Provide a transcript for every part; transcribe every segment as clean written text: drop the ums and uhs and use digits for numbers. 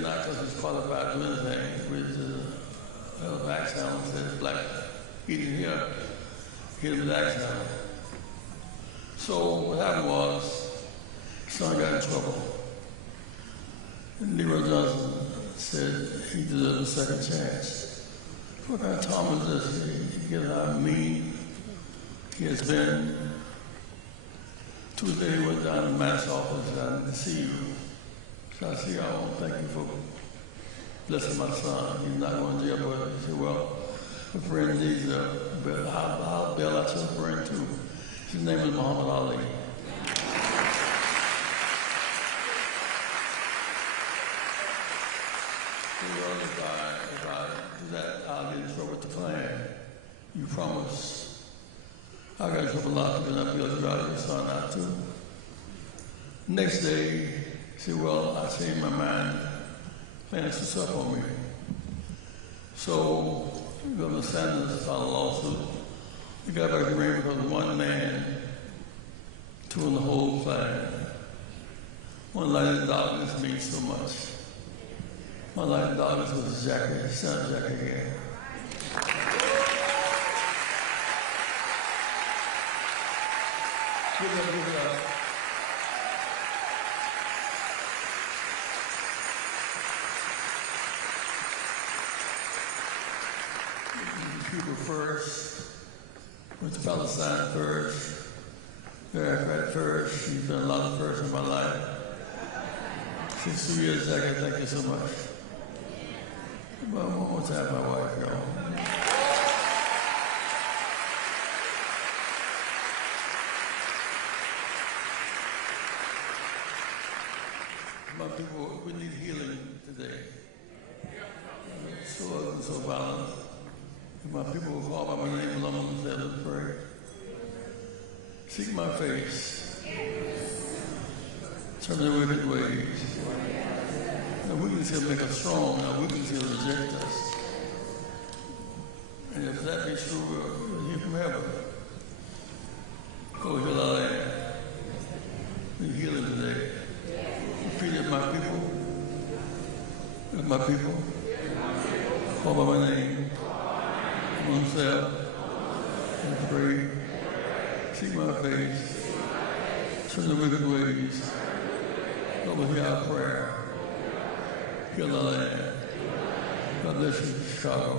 said not because he's qualified to do anything, which is back sound said black, he didn't hear his back sound. So what happened was, son got in trouble. And Leroy Johnson said he deserved a second chance. What kind of Tom is this? You know how mean he has been. Tuesday he went down to the mass office and to see you. So I said, I want to thank you for blessing my son. He's not going to jail, but he said, well, my friend needs I'll bail out your friend too. His name is Muhammad Ali. I'll get in trouble with the Klan. You promise. I got in trouble a lot because I feel you out your son out too. Next day, he said, well, I changed my mind. Man, it's just up on me. So, Governor Sanders filed a lawsuit. He got back to ring because one man, two in the whole Klan. One light in darkness means so much. My life in darkness was Jackie, his son Jackie again. Give it up. People first, with Palestine first, Democrat first. You've done a lot of firsts in my life. 62 years, Jackie, thank you so much. Well, one more time, my wife, y'all. My people, we need healing today. So ugly and so violent. If my people will call by my name, love them themselves and pray. Seek my face. Turn their wicked ways. Now weakness will make us strong. Now weakness will reject us. And if that be true, we'll hear from heaven. Go heal our land. We heal it today. Repeat it, my people. If my people call by my name, themselves, and pray. Seek my face. Turn the wicked ways. Lord, hear our prayer. Heal our land. God bless you, Chicago.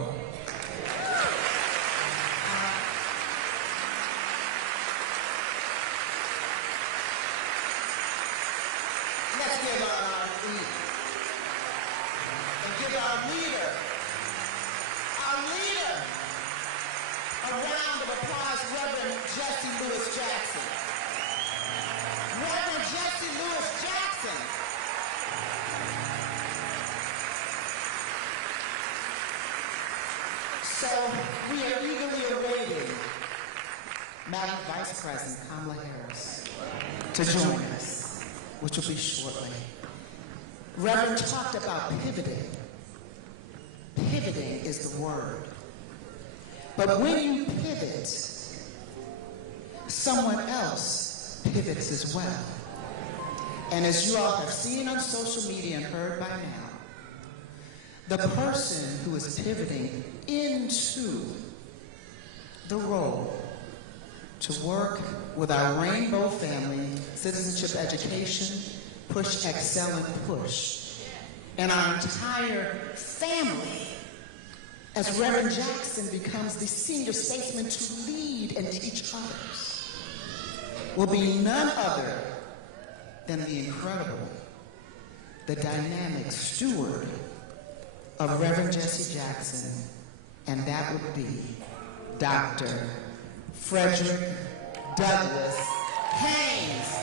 Let's give our leader, a round of applause, Reverend Jesse Louis Jackson. Reverend Jesse Louis Jackson. So we are eagerly awaiting Madam Vice President Kamala Harris to join us, which will be shortly. Reverend talked about pivoting. Pivoting is the word. But when you pivot, someone else pivots as well. And as you all have seen on social media and heard by now, the person who is pivoting into the role to work with our rainbow family, citizenship education, push, excel, and push, and our entire family, as Reverend Jackson becomes the senior statesman to lead and teach others, will be none other than the incredible, the dynamic steward of Reverend Jesse Jackson, and that would be Dr. Frederick Douglass Haynes.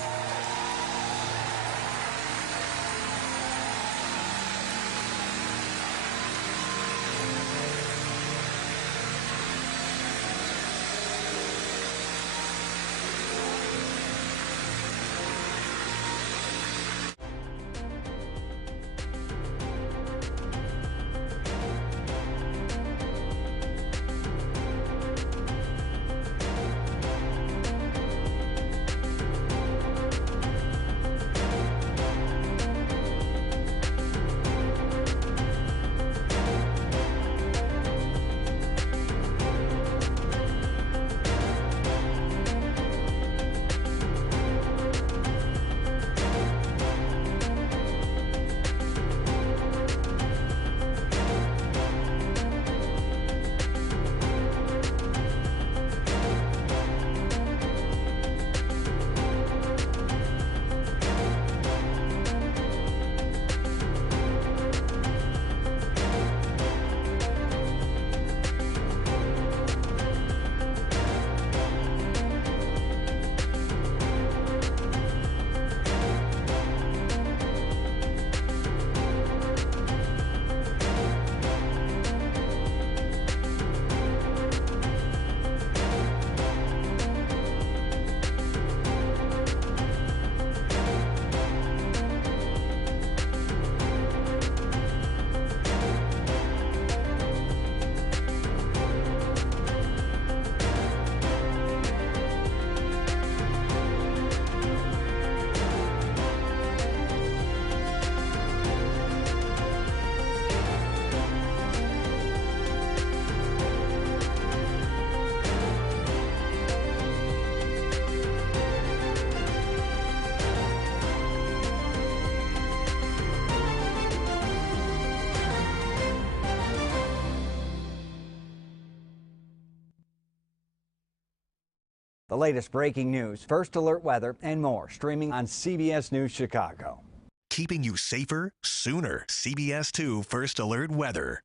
The latest breaking news, first alert weather, and more streaming on CBS News Chicago. Keeping you safer, sooner. CBS 2 First Alert Weather.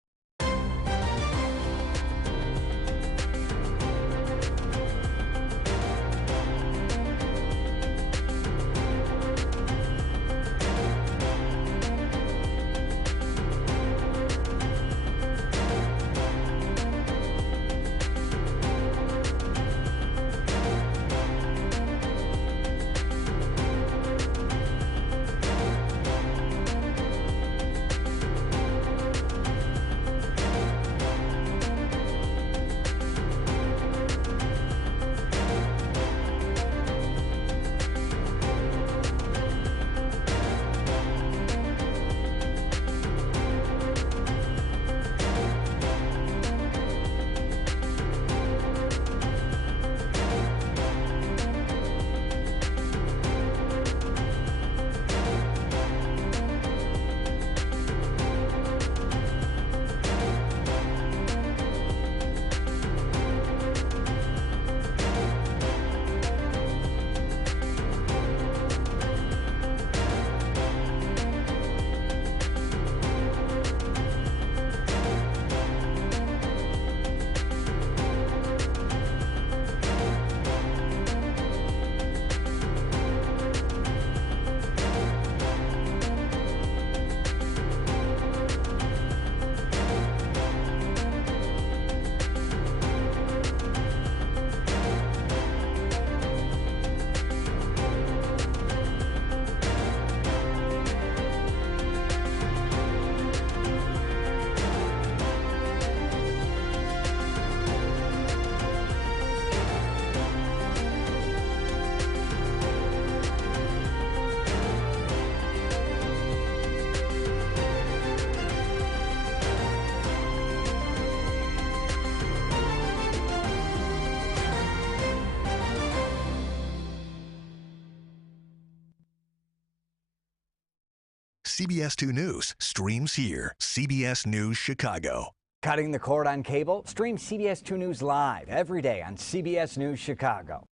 CBS 2 News streams here. CBS News Chicago. Cutting the cord on cable? Stream CBS 2 News live every day on CBS News Chicago.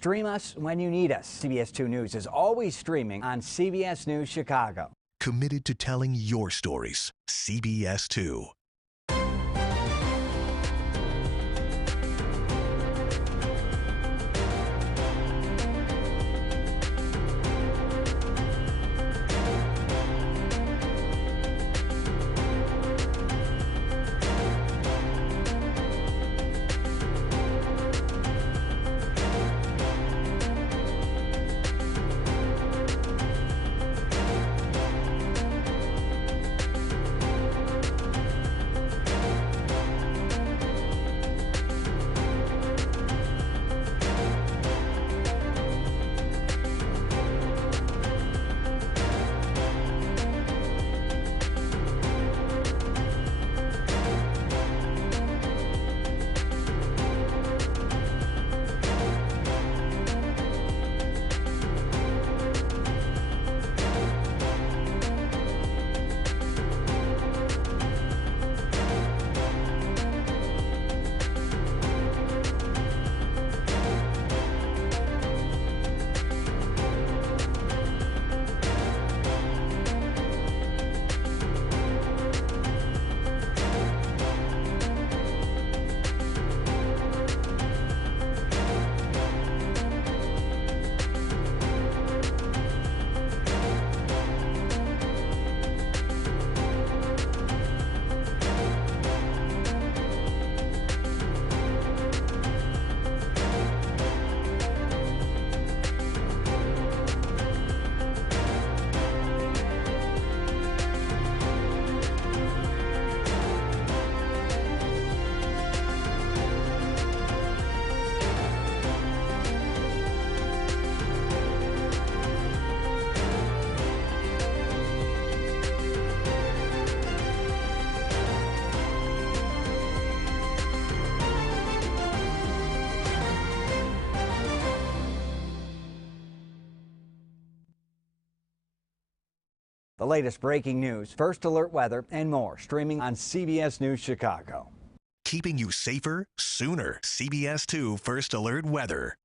Stream us when you need us. CBS 2 News is always streaming on CBS News Chicago. Committed to telling your stories. CBS 2. The latest breaking news, first alert weather, and more streaming on CBS News Chicago. Keeping you safer sooner. CBS 2 First Alert Weather.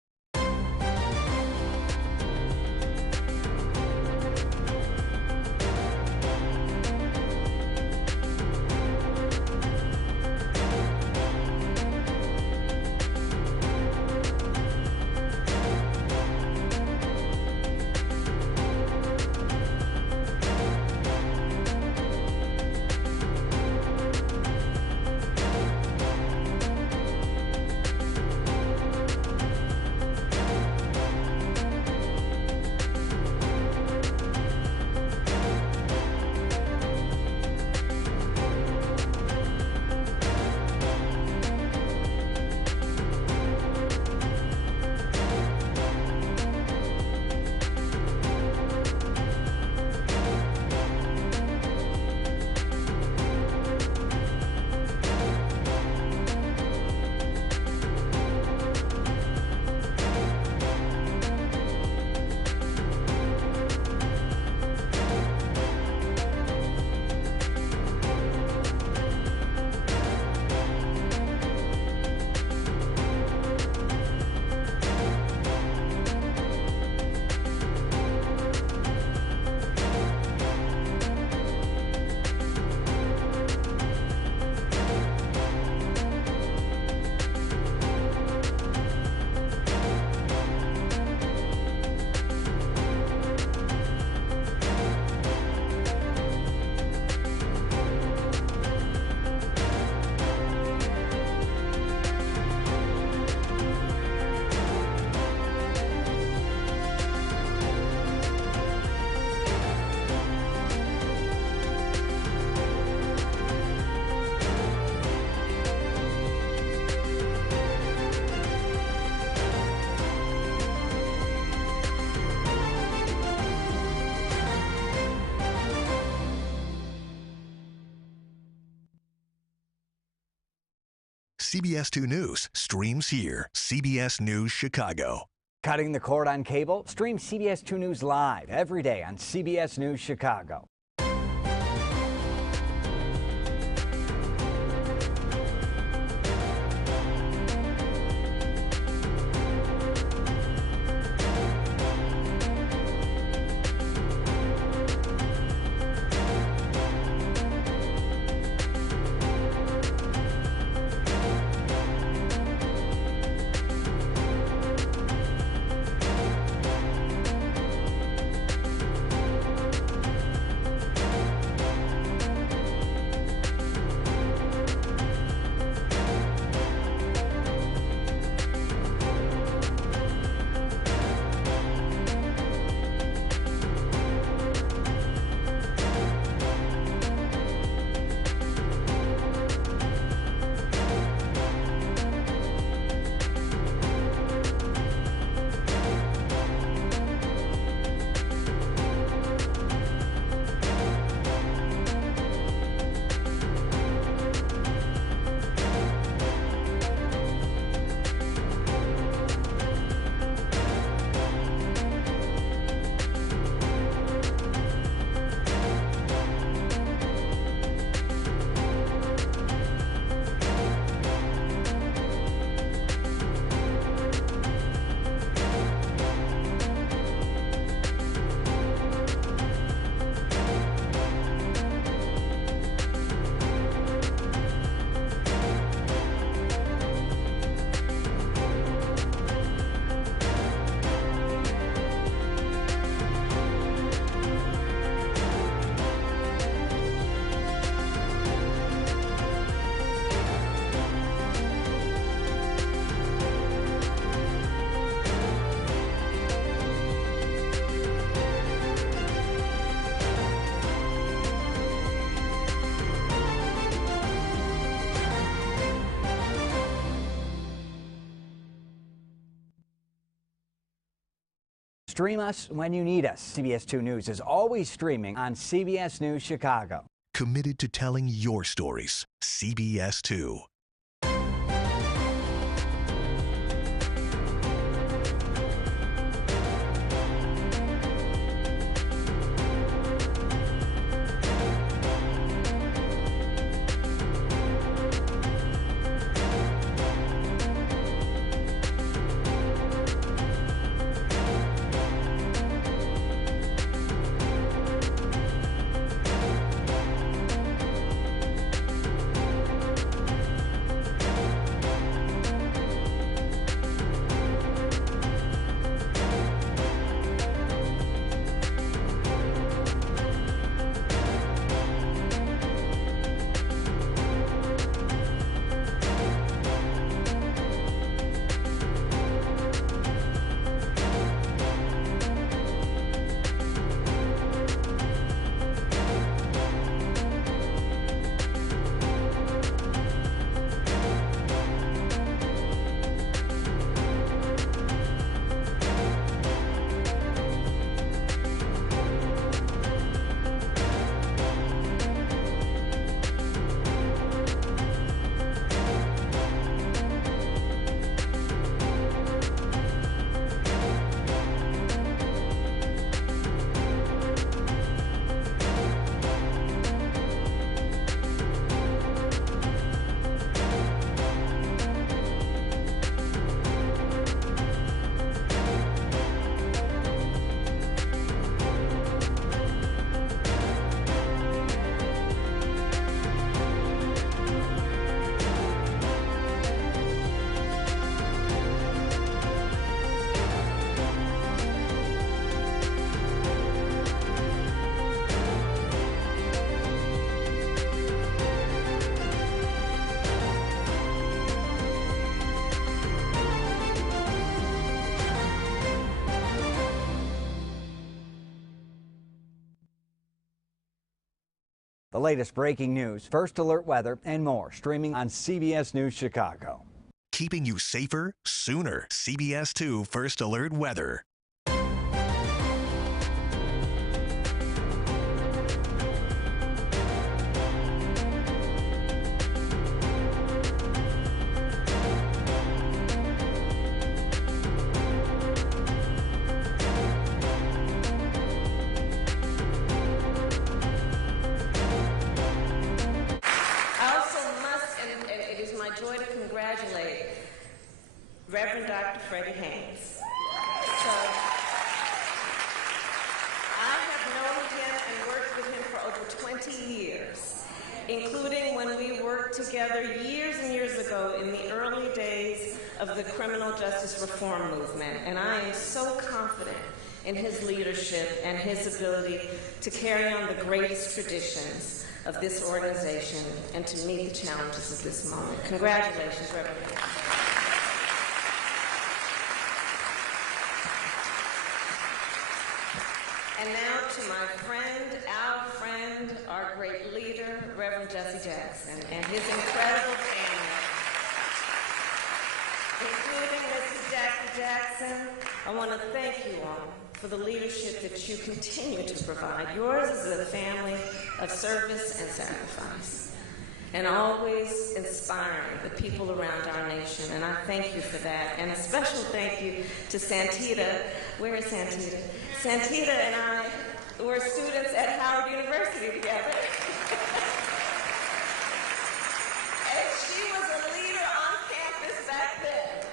CBS 2 News streams here. CBS News Chicago. Cutting the cord on cable? Stream CBS 2 News live every day on CBS News Chicago. Stream us when you need us. CBS 2 News is always streaming on CBS News Chicago. Committed to telling your stories. CBS 2. The latest breaking news, first alert weather, and more streaming on CBS News Chicago. Keeping you safer sooner. CBS 2 First Alert Weather. Reverend Dr. Haynes. So, I have known him and worked with him for over 20 years, including when we worked together years and years ago in the early days of the criminal justice reform movement. And I am so confident in his leadership and his ability to carry on the greatest traditions of this organization and to meet the challenges of this moment. Congratulations, Reverend Haynes. And now to my friend, our great leader, Rev Jesse Jackson, and his incredible family, including Mrs. Jackie Jackson. I want to thank you all for the leadership that you continue to provide. Yours is a family of service and sacrifice, and always inspiring the people around our nation, and I thank you for that. And a special thank you to Santita. Where is Santita? Santita and I were students at Howard University together. And she was a leader on campus back then.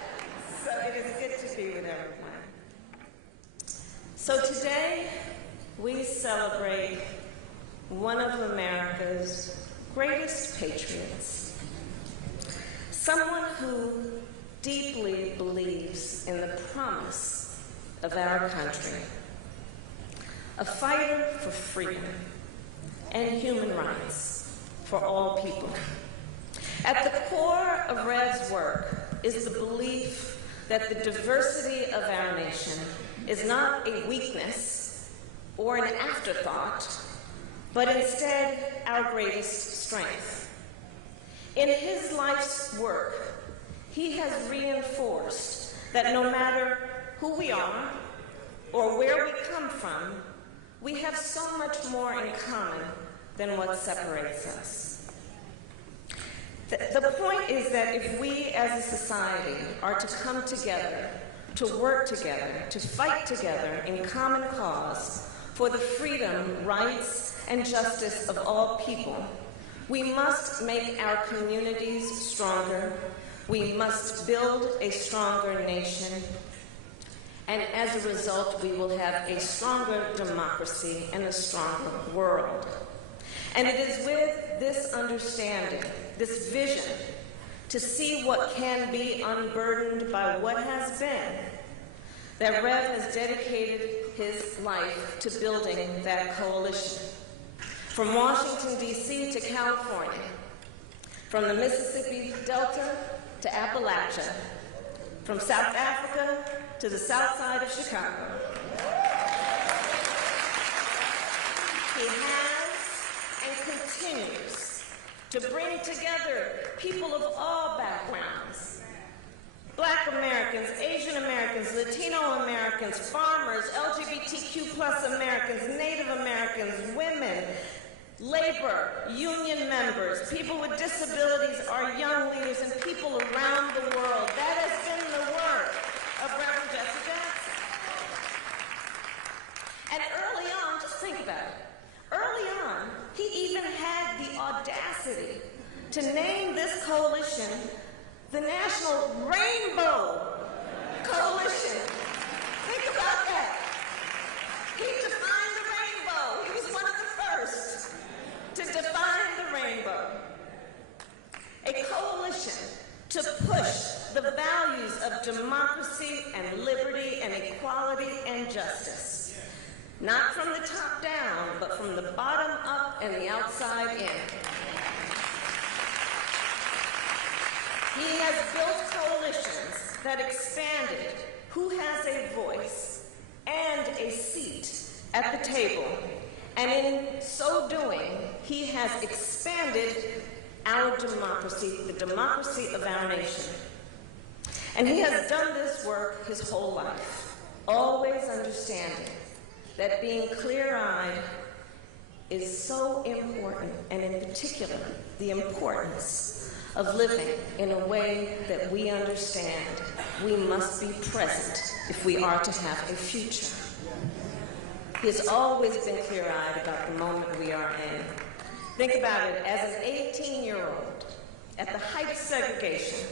So it is good to be with everyone. So today, we celebrate one of America's greatest patriots, someone who deeply believes in the promise of our country, a fighter for freedom and human rights for all people. At the core of Rev's work is the belief that the diversity of our nation is not a weakness or an afterthought, but instead our greatest strength. In his life's work, he has reinforced that no matter who we are or where we come from, we have so much more in common than what separates us. The point is that if we as a society are to come together, to work together, to fight together in common cause for the freedom, rights, and justice of all people, we must make our communities stronger. We must build a stronger nation. And as a result, we will have a stronger democracy and a stronger world. And it is with this understanding, this vision, to see what can be unburdened by what has been, that Rev has dedicated his life to building that coalition. From Washington, D.C. to California, from the Mississippi Delta to Appalachia, from South Africa to the south side of Chicago. He has and continues to bring together people of all backgrounds, Black Americans, Asian Americans, Latino Americans, farmers, LGBTQ+ Americans, Native Americans, women, labor, union members, people with disabilities, our young leaders, and people around the world. That has been the work of Rev Jesse Jackson. And early on, just think about it, early on, he even had the audacity to name this coalition the National Rainbow Coalition. Think about that. He defined the rainbow. He was one of the first to define the rainbow. A coalition to push the values of democracy and liberty and equality and justice. Not from the top down, but from the bottom up and the outside in. He has built coalitions that expanded who has a voice and a seat at the table And in so doing, he has expanded our democracy, the democracy of our nation. And he has done this work his whole life, always understanding that being clear-eyed is so important, and in particular, the importance of living in a way that we understand we must be present if we are to have a future. He has always been clear-eyed about the moment we are in. Think about it, as an 18-year-old, at the height of segregation,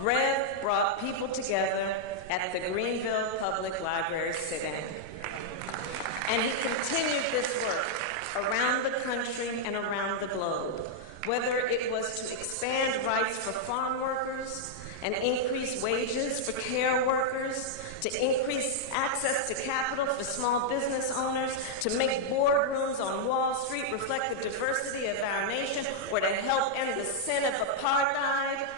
Rev brought people together at the Greenville Public Library sit-in. And he continued this work around the country and around the globe, whether it was to expand rights for farm workers and increase wages for care workers, to increase access to capital for small business owners, to make boardrooms on Wall Street reflect the diversity of our nation, or to help end the sin of apartheid,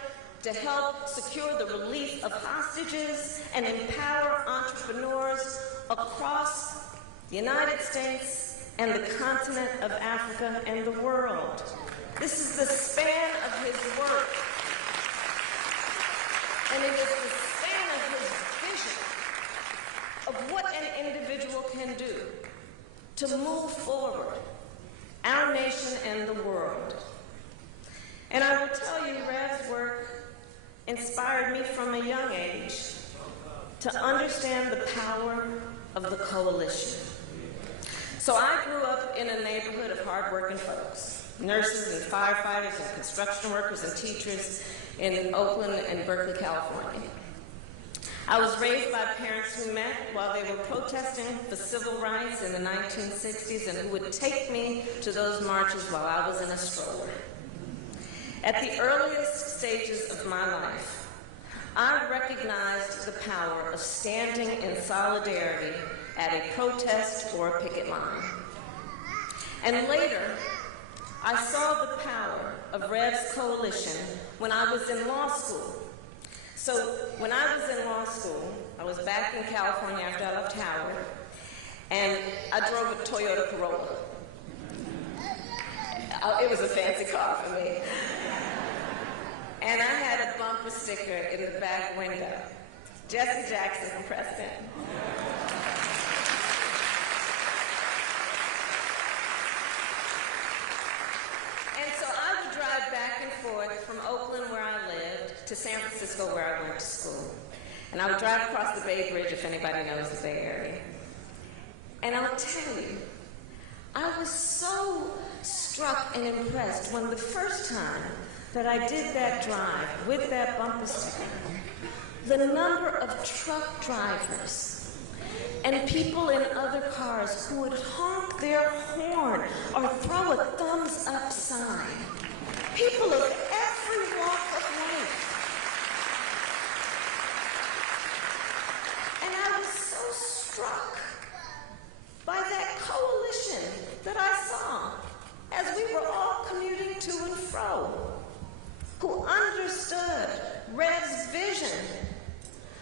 to help secure the relief of hostages and empower entrepreneurs across the United States and the continent of Africa and the world. This is the span of his work. And it is the span of his vision of what an individual can do to move forward our nation and the world. And I will tell you, Rev's work inspired me from a young age to understand the power of the coalition. So I grew up in a neighborhood of hardworking folks, nurses and firefighters and construction workers and teachers in Oakland and Berkeley, California. I was raised by parents who met while they were protesting for civil rights in the 1960s and who would take me to those marches while I was in a stroller. At the earliest stages of my life, I recognized the power of standing in solidarity at a protest or a picket line. And later, I saw the power of Rev's coalition when I was in law school. So when I was in law school, I was back in California after I left Howard, and I drove a Toyota Corolla. It was a fancy car for me. And I had a bumper sticker in the back window, Jesse Jackson, President. And so I would drive back and forth from Oakland, where I lived, to San Francisco, where I went to school. And I would drive across the Bay Bridge, if anybody knows the Bay Area. And I'll tell you, I was so struck and impressed when the first time that I did that drive with that bumper sticker, the number of truck drivers and people in other cars who would honk their horn or throw a thumbs up sign. People of every walk of life. And I was so struck by that coalition that I saw as we were all commuting to and fro, who understood Rev's vision,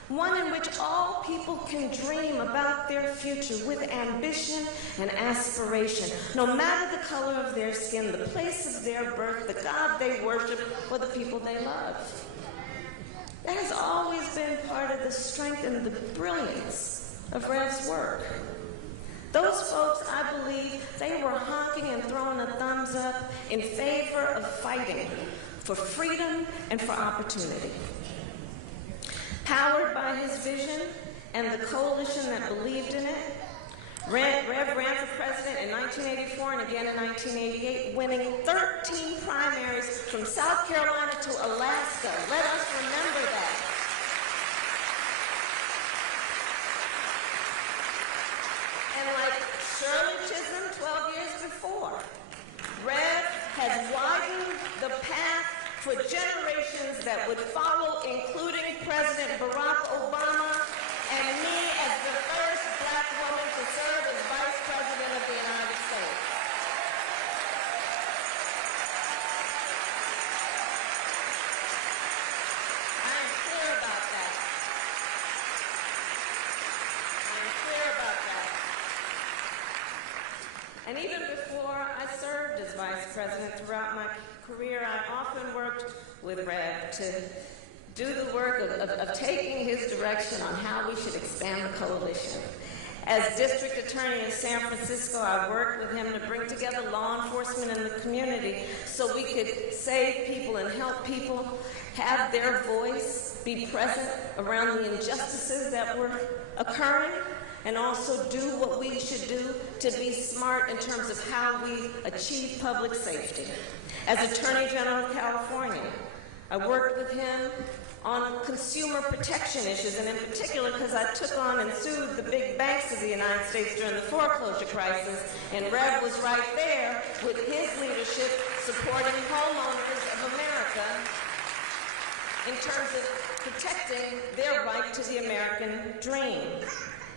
one in which all people can dream about their future with ambition and aspiration, no matter the color of their skin, the place of their birth, the God they worship, or the people they love. That has always been part of the strength and the brilliance of Rev's work. Those folks, I believe, they were honking and throwing a thumbs up in favor of fighting for freedom and for opportunity. Powered by his vision and the coalition that believed in it, Rev ran for president in 1984 and again in 1988, winning 13 primaries from South Carolina to Alaska. Let us remember that. And like Shirley Chisholm 12 years before, Rev has widened the path for generations that would follow, including President Barack Obama and me as the first black woman to serve as Vice President of the United States. I am clear about that. I am clear about that. And even before I served as vice president throughout my career, I often worked with Rev to do the work of taking his direction on how we should expand the coalition. As district attorney in San Francisco, I worked with him to bring together law enforcement in the community so we could save people and help people have their voice, be present around the injustices that were occurring, and also do what we should do to be smart in terms of how we achieve public safety. As Attorney General of California, I worked with him on consumer protection issues, and in particular because I took on and sued the big banks of the United States during the foreclosure crisis, and Rev was right there with his leadership supporting homeowners of America in terms of protecting their right to the American dream.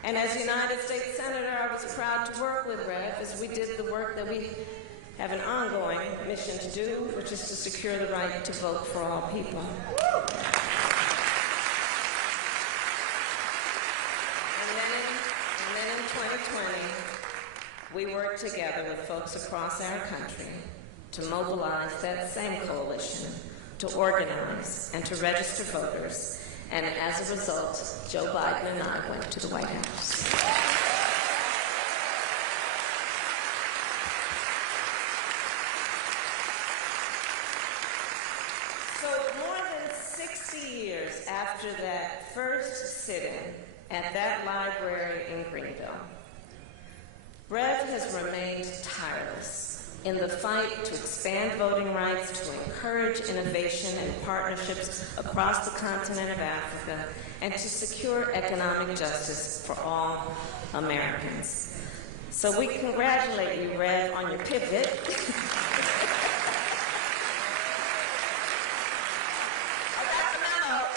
And as United States Senator, I was proud to work with Rev as we did the work that we have an ongoing mission to do, which is to secure the right to vote for all people. And then in 2020, we worked together with folks across our country to mobilize that same coalition, to organize and to register voters. And as a result, Joe Biden and I went to the White House. So more than 60 years after that first sit-in at that library in Greenville, Rev has remained tireless in the fight to expand voting rights, to encourage innovation and partnerships across the continent of Africa, and to secure economic justice for all Americans. So we congratulate you, Rev, on your pivot. I got the memo.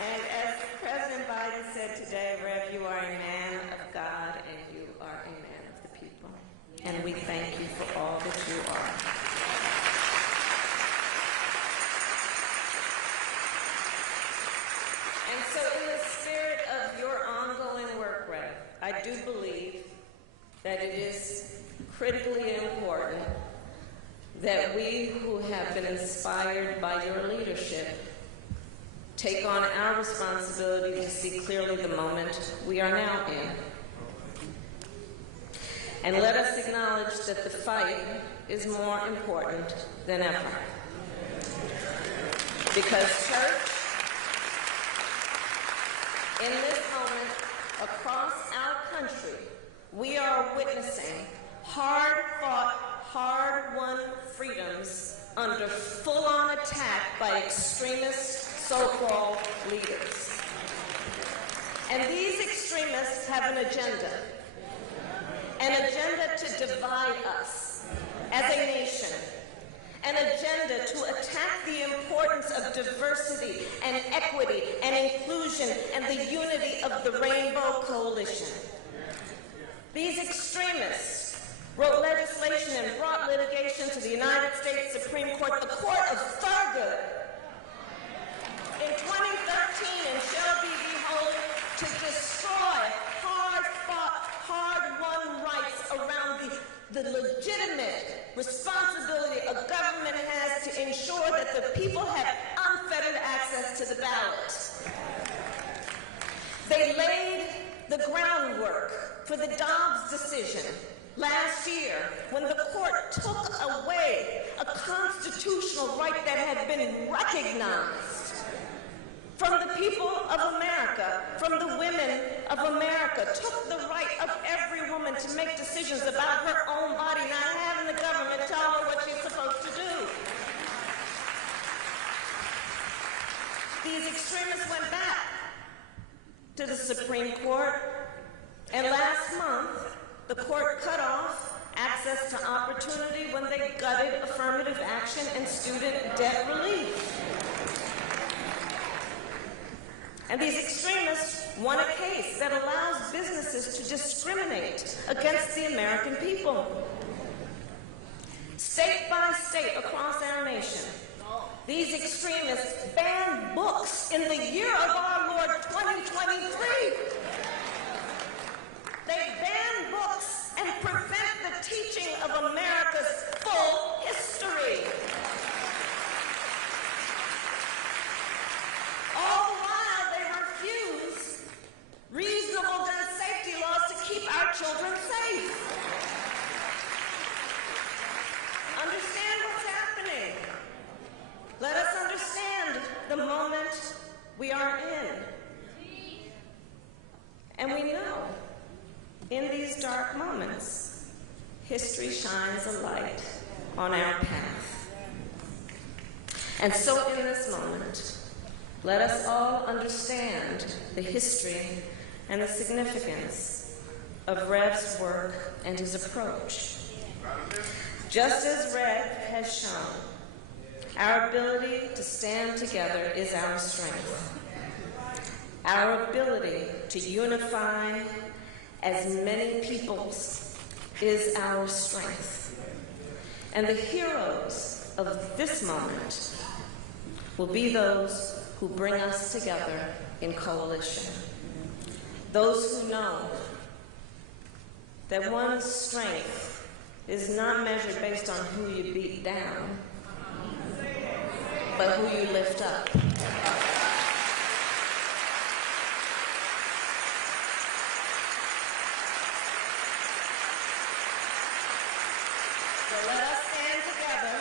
And as President Biden said today, Rev, you are a man of God and you are a man of the people. And we thank you for all that you are. And so in the spirit of your ongoing work, Rev, I do believe that it is critically important that we who have been inspired by your leadership take on our responsibility to see clearly the moment we are now in. And let us acknowledge that the fight is more important than ever. Because, church, in this moment, across our country, we are witnessing hard-fought, hard-won freedoms under full-on attack by extremist so-called leaders. And these extremists have an agenda to divide us as a nation, an agenda to attack the importance of diversity and equity and inclusion and the unity of the Rainbow Coalition. These extremists wrote legislation and brought litigation to the United States Supreme Court, the Court of Thurgood, in 2013 in Shelby v. Holden, to destroy hard-fought, hard-won rights around the legitimate responsibility a government has to ensure that the people have unfettered access to the ballot. They laid the groundwork for the Dobbs decision last year when the court took away a constitutional right that had been recognized from the people of America, from the women of America, took the right of every woman to make decisions about her own body, not having the government tell her what she's supposed to do. These extremists went back to the Supreme Court, and last month, the court cut off access to opportunity when they gutted affirmative action and student debt relief. And these extremists won a case that allows businesses to discriminate against the American people. State by state across our nation, these extremists banned books in the year of our Lord 2023. They banned books of America's full history. All the while, they refuse reasonable gun safety laws to keep our children safe. Understand what's happening. Let us understand the moment we are in. And we know, in these dark moments, history shines a light on our path. And so in this moment, let us all understand the history and the significance of Rev's work and his approach. Just as Rev has shown, our ability to stand together is our strength. Our ability to unify as many peoples is our strength. And the heroes of this moment will be those who bring us together in coalition. Those who know that one's strength is not measured based on who you beat down, but who you lift up. So let us stand together,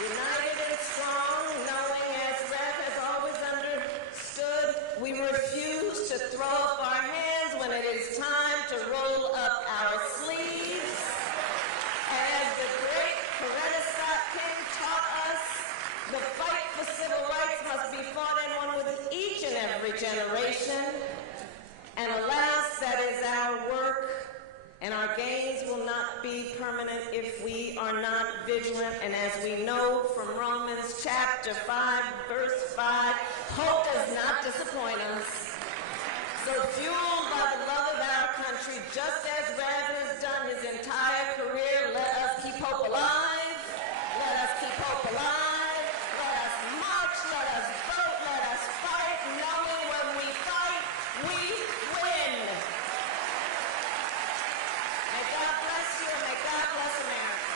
united and strong, knowing as Rev has always understood, we refuse to throw up our hands when it is time to roll up our sleeves. As the great Renaissance King taught us, the fight for civil rights must be fought and won with each and every generation. And alas, that is our work. And our gains will not be permanent if we are not vigilant. And as we know from Romans chapter 5, verse 5, hope does not disappoint us. So fueled by the love of our country, just as Rev has done his entire career, let us keep hope alive. Let us keep hope alive. Let us march. Let us vote. Let us fight, knowing when we fight, we win. May God bless you, and may God bless America.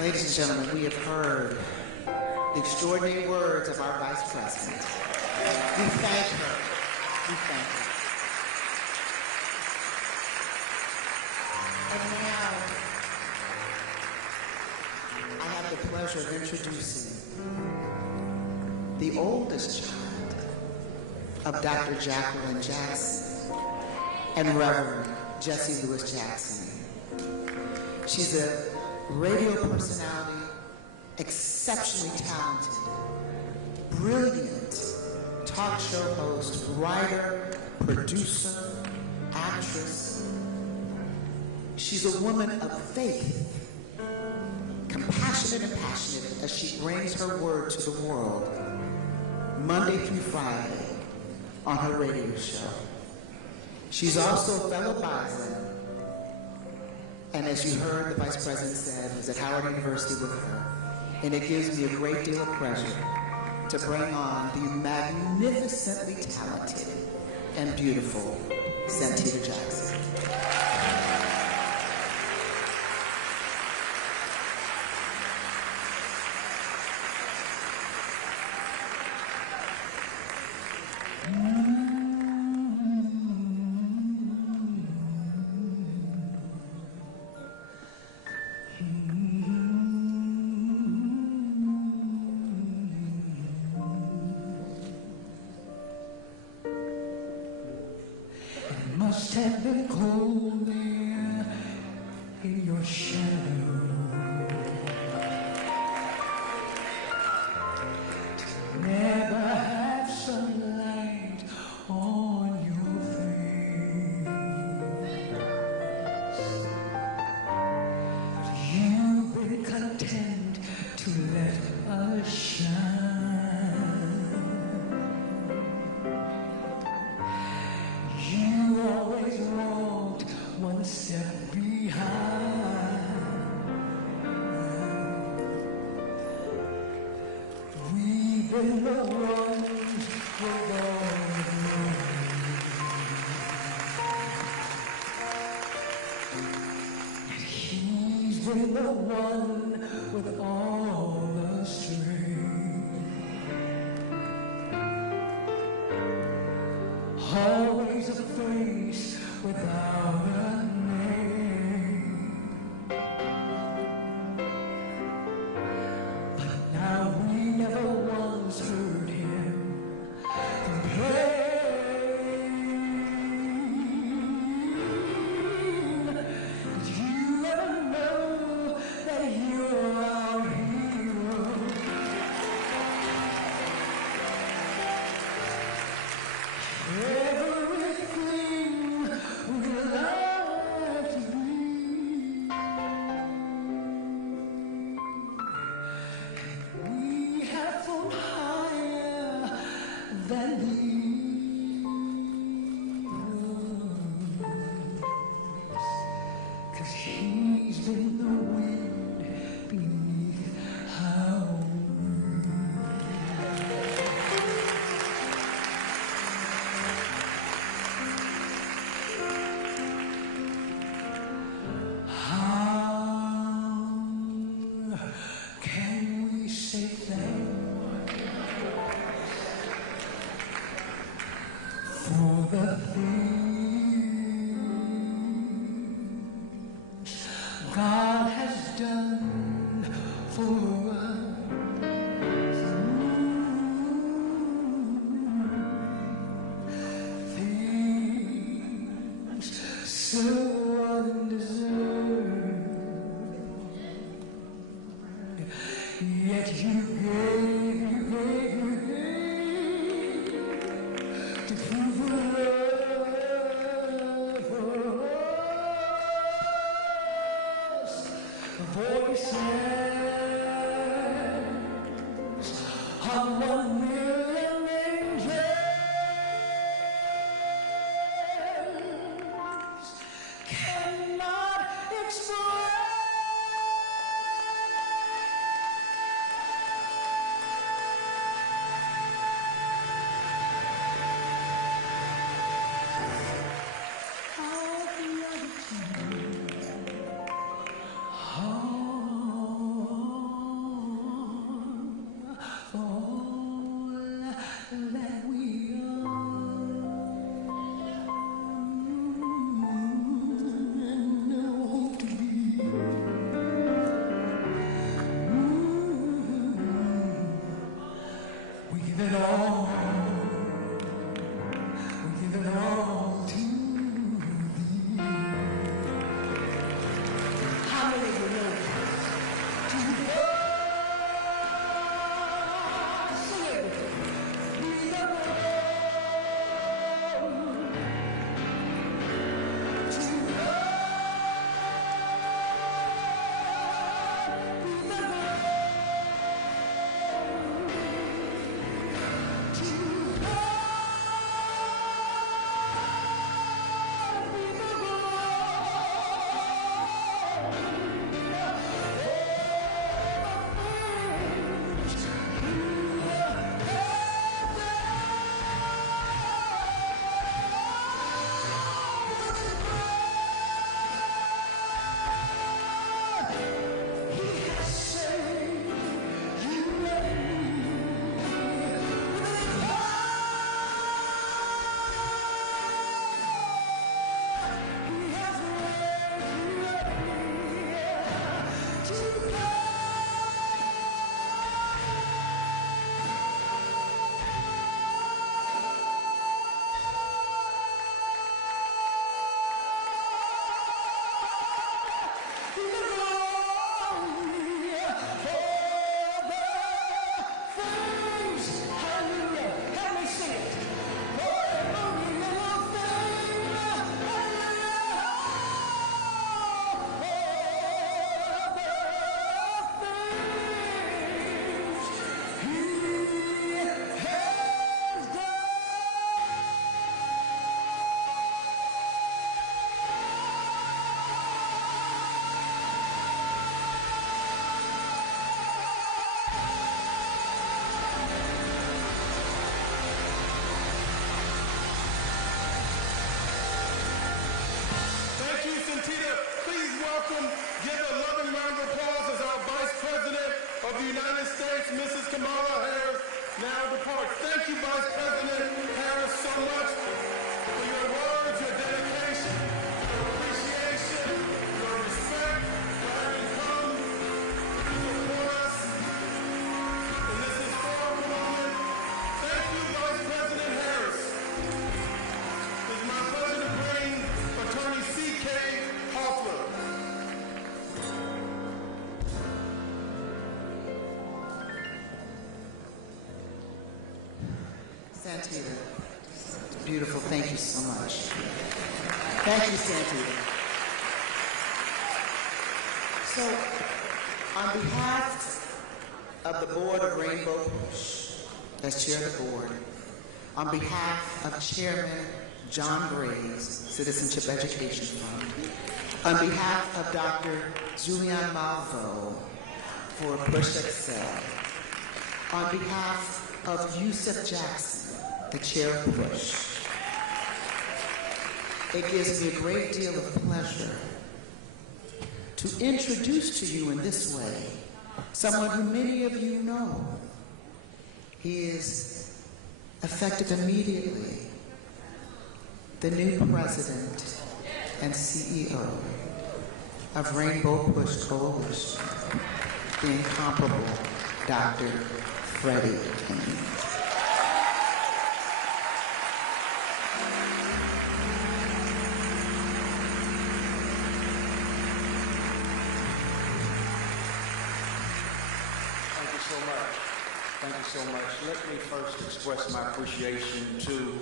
Ladies and gentlemen, we have heard the extraordinary words of our Vice President. We thank her. We thank her. And now, I have the pleasure of introducing the oldest child of Dr. Jacqueline Jackson and Rev Jesse Jackson. She's a radio personality, exceptionally talented, brilliant talk show host, writer, producer, actress. She's a woman of faith, compassionate and passionate as she brings her word to the world Monday through Friday on her radio show. She's also a fellow Bison, and as you heard the Vice President said, is at Howard University with her. And it gives me a great deal of pleasure to bring on the magnificently talented and beautiful Santita Jackson. Must have been cold there in your shadow to never have sunlight on your face. You've been content to let us shine. Always walked one step behind. We've been the ones with all the and he's been the one with all the strength. Always a face without a name. But now we never once heard him complain. Did you ever know that you're our hero? Everything we like to be, we have flown higher than these, 'cause he's been the wind beneath our wings. Can we say thanks for the things God has done for us? Things so undeserved. Yet you gave to prove your love for us. Voices of 1,000,000 angels cannot express. Oh, of the United States, Mrs. Kamala Harris, now departs. Thank you, Vice President Harris, so much for your words, your dedication, your appreciation, your respect for having come to support us in this historical moment. Thank you, Vice President Harris. It's my pleasure to bring Attorney C.K. Hoffler. Santita, beautiful. Thank you so much. Thank you, Santita. So, on behalf of the board of Rainbow Push, as chair of the board, on behalf of Chairman John Graves, Citizenship Education Fund, on behalf of Dr. Julianne Malvo for Push Excel, on behalf of Yusef Jackson, the chair of Push, it gives me a great deal of pleasure to introduce to you in this way someone who many of you know. He is effective immediately the new president and CEO of Rainbow Push Coalition, the incomparable Dr. Freddie Haynes. Thank you so much. Let me first express my appreciation to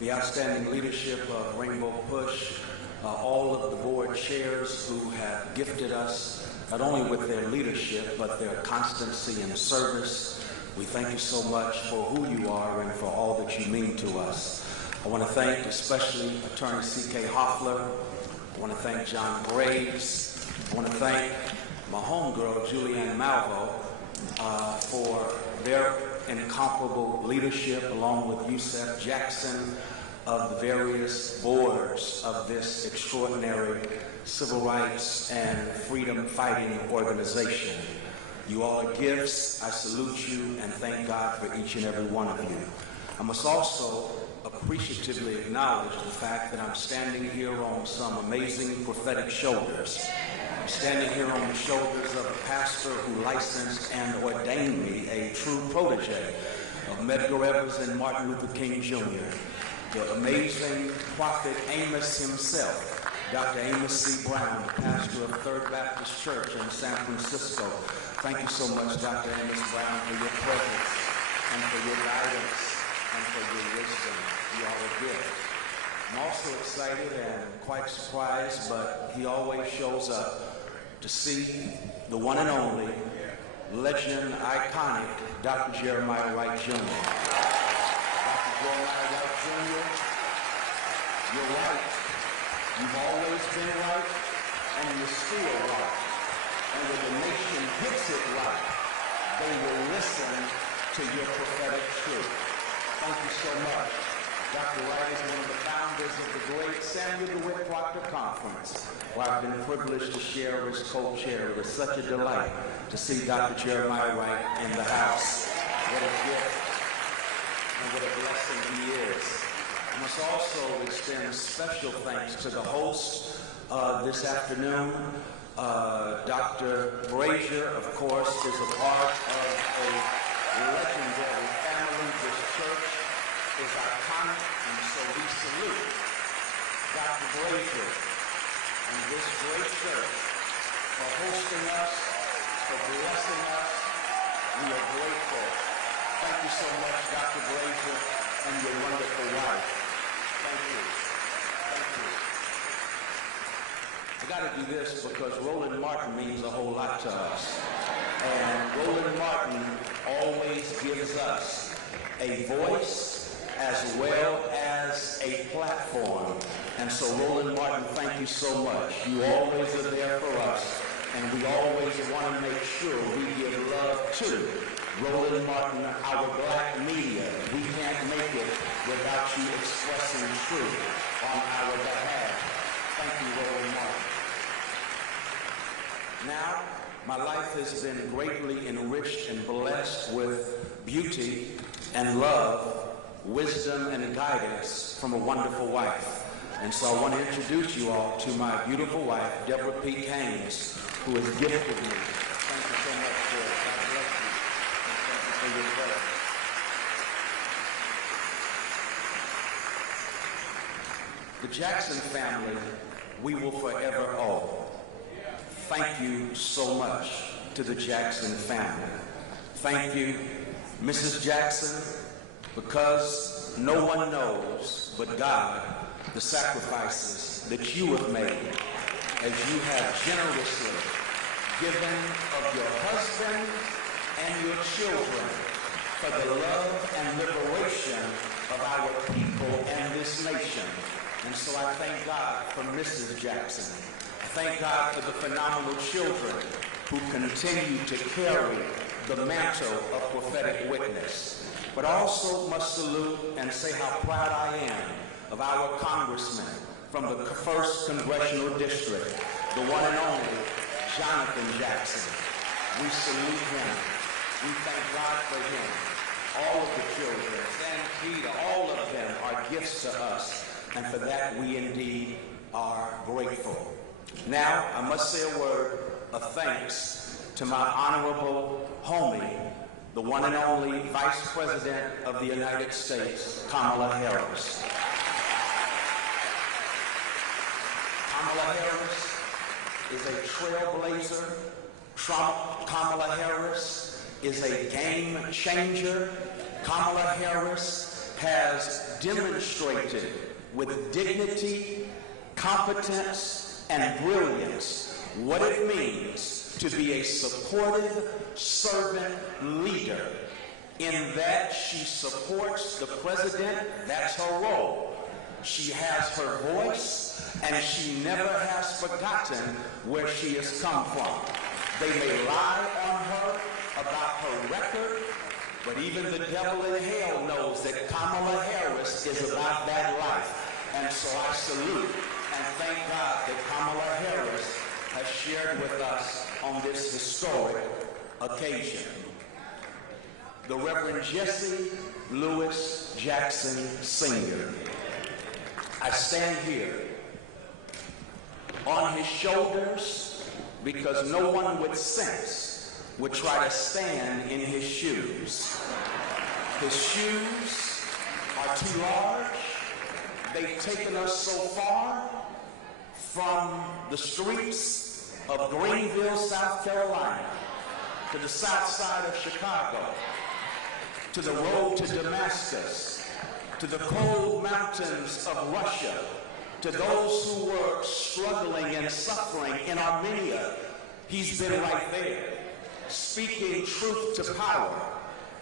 the outstanding leadership of Rainbow Push, all of the board chairs who have gifted us not only with their leadership, but their constancy and service. We thank you so much for who you are and for all that you mean to us. I want to thank especially Attorney C.K. Hoffler. I want to thank John Graves. I want to thank my homegirl, Julianne Malvo, for their incomparable leadership, along with Yusef Jackson, of the various boards of this extraordinary civil rights and freedom fighting organization. You all are gifts. I salute you and thank God for each and every one of you. I must also appreciatively acknowledge the fact that I'm standing here on some amazing prophetic shoulders. I'm standing here on the shoulders of a pastor who licensed and ordained me a true protege of Medgar Evers and Martin Luther King Jr., the amazing prophet Amos himself, Dr. Amos C. Brown, the pastor of Third Baptist Church in San Francisco. Thank you so much, Dr. Amos Brown, for your presence and for your guidance and for your wisdom. You all are good. I'm also excited and quite surprised, but he always shows up to see the one and only, legend, iconic, Dr. Jeremiah Wright Jr. Dr. Jeremiah Wright Jr., you're right. You've always been right, and you're still right. And when the nation gets it right, they will listen to your prophetic truth. Thank you so much. Dr. Wright is one of the founders of the great Samuel DeWitt Proctor Conference, where I've been privileged to share as co-chair. It is such a delight to see Dr. Jeremiah Wright in the house. What a gift and what a blessing he is. I must also extend special thanks to the host this afternoon. Dr. Brazier, of course, is a part of a legendary family. This church is iconic, and so we salute Dr. Brazier and this great church for hosting us, for blessing us. We are grateful. Thank you so much, Dr. Brazier, and your wonderful wife. Thank you. Thank you. I got to do this because Roland Martin means a whole lot to us. And Roland Martin always gives us a voice as well as a platform. And so, Roland Martin, thank you so much. You always are there for us, and we always want to make sure we give love to Roland Martin, our black media. We can't make it without you expressing truth on our behalf. Thank you, Roland Martin. Now, my life has been greatly enriched and blessed with beauty and love, wisdom and guidance from a wonderful wife. And so I want to introduce you all to my beautiful wife, Deborah P. Haynes, who has gifted me. Thank you so much for it. God bless you. And thank you for your prayer. The Jackson family, we will forever owe. Thank you so much to the Jackson family. Thank you, Mrs. Jackson, because no one knows but God the sacrifices that you have made as you have generously given of your husband and your children for the love and liberation of our people and this nation. And so I thank God for Mrs. Jackson. I thank God for the phenomenal children who continue to carry the mantle of prophetic witness. But I also must salute and say how proud I am of our congressman from the 1st Congressional District, the one and only Jonathan Jackson. We salute him. We thank God for him. All of the children, Santita, all of them are gifts to us, and for that we indeed are grateful. Now, I must say a word of thanks to my honorable homie, the one and only Vice President of the United States, Kamala Harris. Kamala Harris is a trailblazer. Kamala Harris is a game changer. Kamala Harris has demonstrated with dignity, competence, and brilliance what it means to be a supportive servant leader, in that she supports the president. That's her role. She has her voice, and she never has forgotten where she has come from. They may lie on her about her record, but even the devil in hell knows that Kamala Harris is about that life. And so I salute and thank God that Kamala Harris has shared with us on this historic occasion. The Rev Jesse Jackson Sr. I stand here on his shoulders because no one with sense would try to stand in his shoes. His shoes are too large. They've taken us so far from the streets of Greenville, South Carolina, to the south side of Chicago, to the road to Damascus, to the cold mountains of Russia, to those who were struggling and suffering in Armenia. He's been right there, speaking truth to power,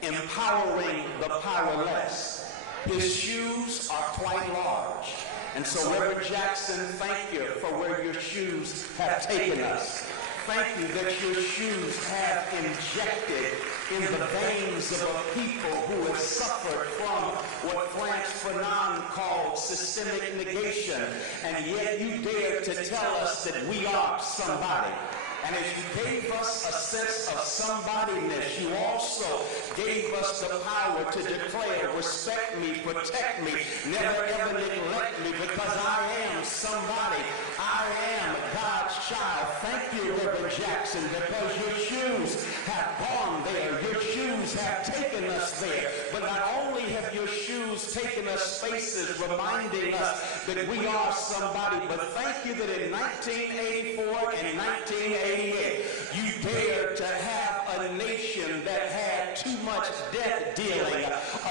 empowering the powerless. His shoes are quite large. And so, Reverend Jackson, thank you for where your shoes have taken us. Thank you that your shoes have injected in the veins of a people who have suffered from what Frantz Fanon called systemic negation. And yet you dare to tell us that we are somebody. And as you gave us a sense of somebodyness, you also gave us the power to declare, respect me, protect me, never ever neglect me, because I am somebody. I am God's child. Thank you, Reverend Jackson, because your shoes have gone there. Your shoes have taken us there. But not only have your shoes taken us spaces reminding us that we are somebody, but thank you that in 1984 and 1988, you dared to have a nation that had too much debt dealing,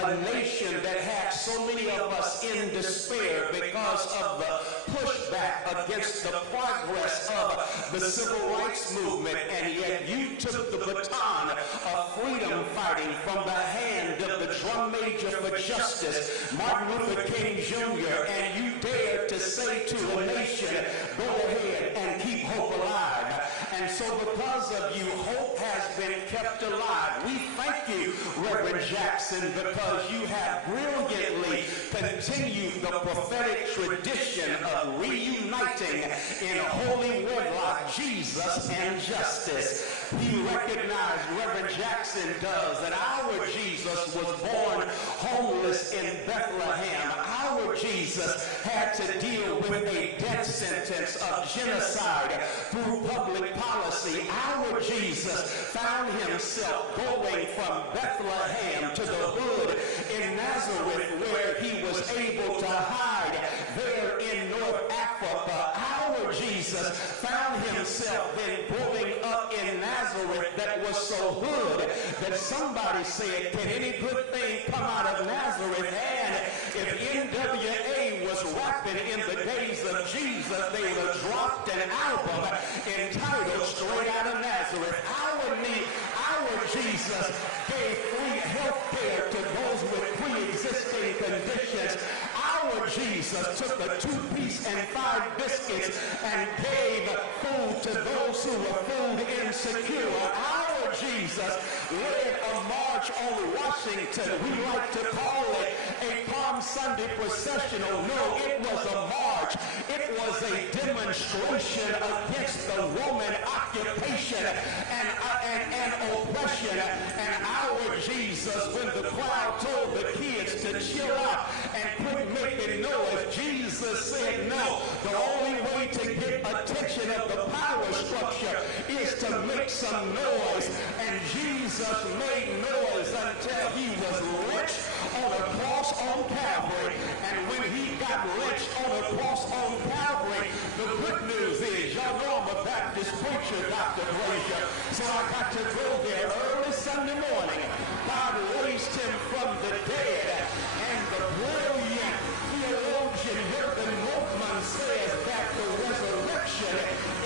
a nation that had so many of us in despair because of the pushback against the progress of the civil rights movement, and yet you took the baton of freedom fighting from the hand of the drum major for justice, Martin Luther King Jr., and you dared to say to a nation, go ahead and keep hope alive. And so because of you, hope has been kept alive. We thank you, Reverend Jackson, because you have brilliantly continued the prophetic tradition of reuniting in holy wedlock Jesus and justice. He recognized, Reverend Jackson does, that our Jesus was born homeless in Bethlehem. Our Jesus had to deal with a death sentence of genocide through public policy. Our Jesus found himself going from Bethlehem to the hood in Nazareth, where he was able to hide there in North Africa. Our Jesus found himself then growing up in Nazareth that was so hood that somebody said, can any good thing come out of Nazareth? And if NWA was rapping in the days of Jesus, they would have dropped an album entitled Straight Out of Nazareth. Our Jesus gave free health care to those with pre-existing conditions. Our Jesus took a 2-piece and 5 biscuits and gave food to those who were food insecure. Our Jesus led a march on Washington. We like to call it a Palm Sunday processional. No, it was a march. It was a demonstration against the Roman occupation and oppression. And our Jesus, when the crowd told the kids to chill out and quit making noise, Jesus said no. The only way to get attention of the power structure is to make some noise. And Jesus made noise until he was lynched on a cross on Calvary. And when he got lynched on a cross on Calvary, the good news is, y'all know I'm a Baptist preacher, Dr. Brazier, so I got to go there early Sunday morning. God raised him from the dead, and the brilliant theologian Hilton Moltmann says that the resurrection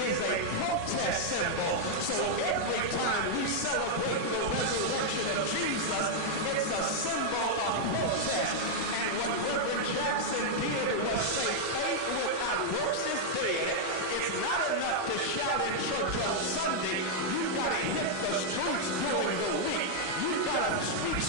is a protest symbol. So every time we celebrate the resurrection of Jesus, it's a symbol of protest. And what Reverend Jackson did was say, faith without works is dead. It's not enough to shout in church on Sunday. You got to hit the streets during the week. You got to speak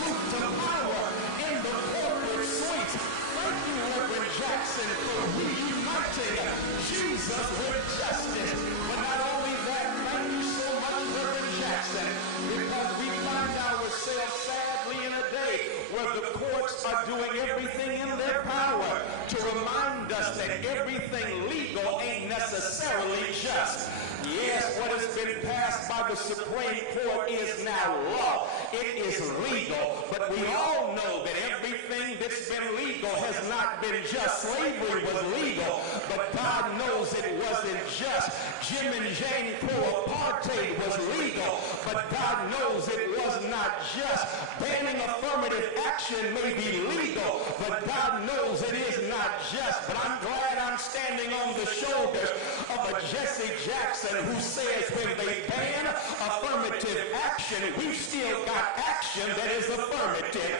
truth to power in the corporate suites. Thank you, Reverend Jackson, for reuniting Jesus with justice. But not only that, thank you so much, Reverend Jackson, because we find ourselves sadly in a day where the courts are doing everything in their power to remind us that everything legal ain't necessarily just. Yes, what has been passed by the Supreme Court is now law. It is legal, but we all know that everything that's been legal has not been just. Slavery was legal, but God knows it wasn't just. Jim and Jane Crow apartheid was legal, but God knows it was not just. Banning affirmative action may be legal, but God knows it is not just. But I'm glad I'm standing on the shoulders of a Jesse Jackson who says when they ban affirmative action, we've still got action that is affirmative.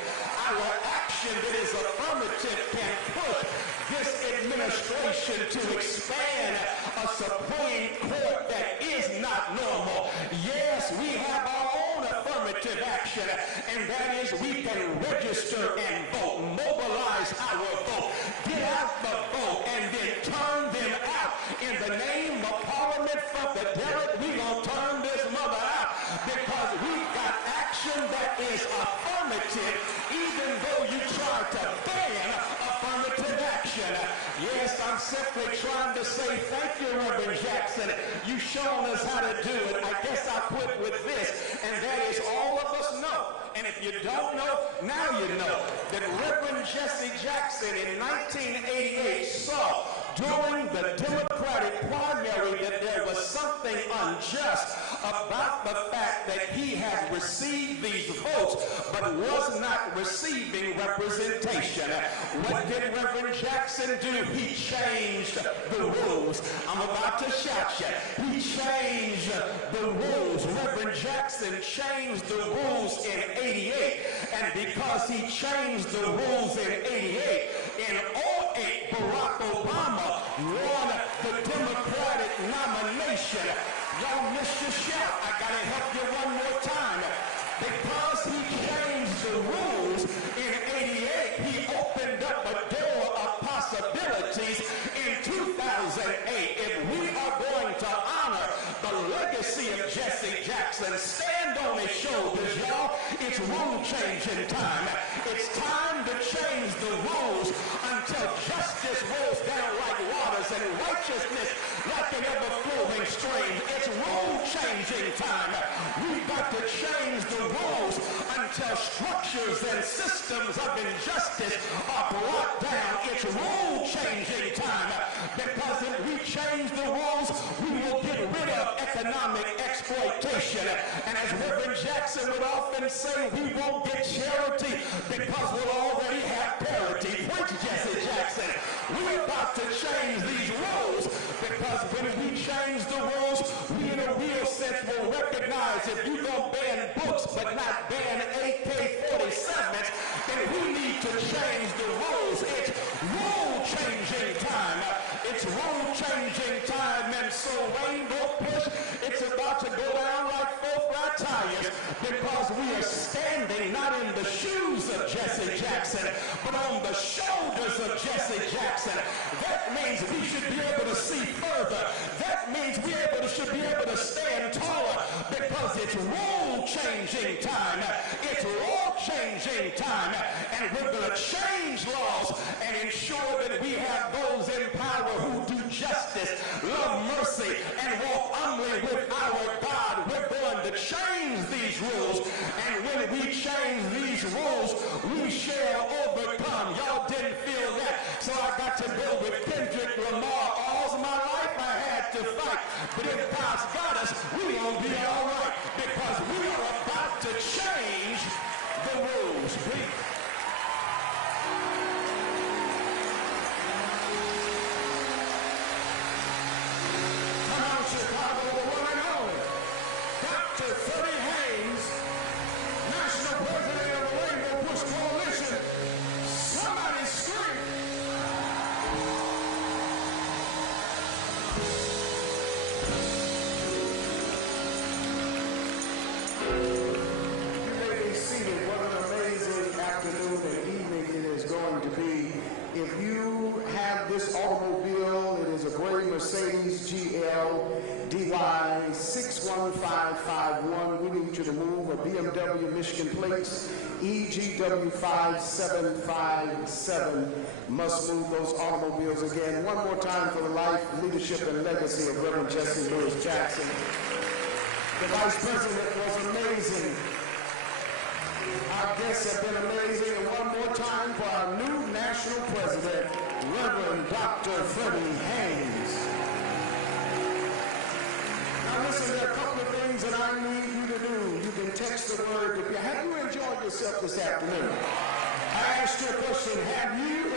Our action that is affirmative can push this administration to expand a Supreme Court that is not normal. Yes, we have our own affirmative action, and that is we can register and vote, mobilize our vote, get out the vote, and then turn them out. In the name of Parliament Funkadelic, we gonna turn this mother out because we got action that is affirmative, even though you try to ban affirmative action. Yes, I'm simply trying to say thank you, Reverend Jackson. You've shown us how to do it. I guess I'll quit with this, and that is all of us know. And if you don't know, now you know that Reverend Jesse Jackson in 1988 saw during the Democratic primary that there was something unjust about the fact that he had received these votes but was not receiving representation. What did Reverend Jackson do? He changed the rules. I'm about to shout you. He changed the rules. Reverend Jackson changed the rules in 88. And because he changed the rules in 88, in 08, Barack Obama won the Democratic nomination. Y'all missed your shout. I got to help you one more time. Because he changed the rules in '88, he opened up a door of possibilities in 2008. If we are going to honor the legacy of Jesse Jackson, stand on his shoulders, y'all. It's rule-changing time. It's time to change the rules until justice rolls down like waters and righteousness like an ever-flowing stream. It's rule-changing time. We've got to change the rules until structures and systems of injustice are brought down. It's rule-changing time. Because if we change the rules, we will get rid of economic exploitation. And as Rev Jackson would often say, we won't get charity because we'll already have parity. Preach, Jesse Jackson. We're about to change these rules because when we change the rules, we in a real sense will recognize if you're going to ban books but not ban AK-47s, then we need to change the rules. It's rule-changing time. It's rule-changing time, and so Rainbow Push, it's about to go down like 4-flat tires because we are standing not in the shoes of Jesse Jackson, but on the shoulders of Jesse Jackson. That means we should be able to see further. That means we should be able to stand taller because it's rule-changing time. It's law-changing time, and we're going to change laws and ensure that we have those in power who do justice, love mercy, and walk humbly with our God. We're going to change these rules, and when we change these rules, we shall overcome. Y'all didn't feel that, so I got to go with Kendrick Lamar. All my life I had to fight, but if God's got us, we gonna be all right because we are about to change the rules. Come on, Chicago, the one and only Dr. Freddie Haynes, National President of the Rainbow Push Coalition. Somebody scream. You may be seated. What an amazing afternoon and evening it is going to be. If you have this automobile, it is a gray Mercedes GL DY 61551. We need you to move. A BMW Michigan plates EGW 5757 must move those automobiles again. One more time for the life, leadership, and legacy of Rev Jesse Jackson. The Vice President was amazing. Our guests have been amazing. And one more time for our new National President, Reverend Dr. Freddie Haynes. Now listen, there are a couple of things that I need you to do. You can text the word. Have you enjoyed yourself this afternoon? I asked you a question. Have you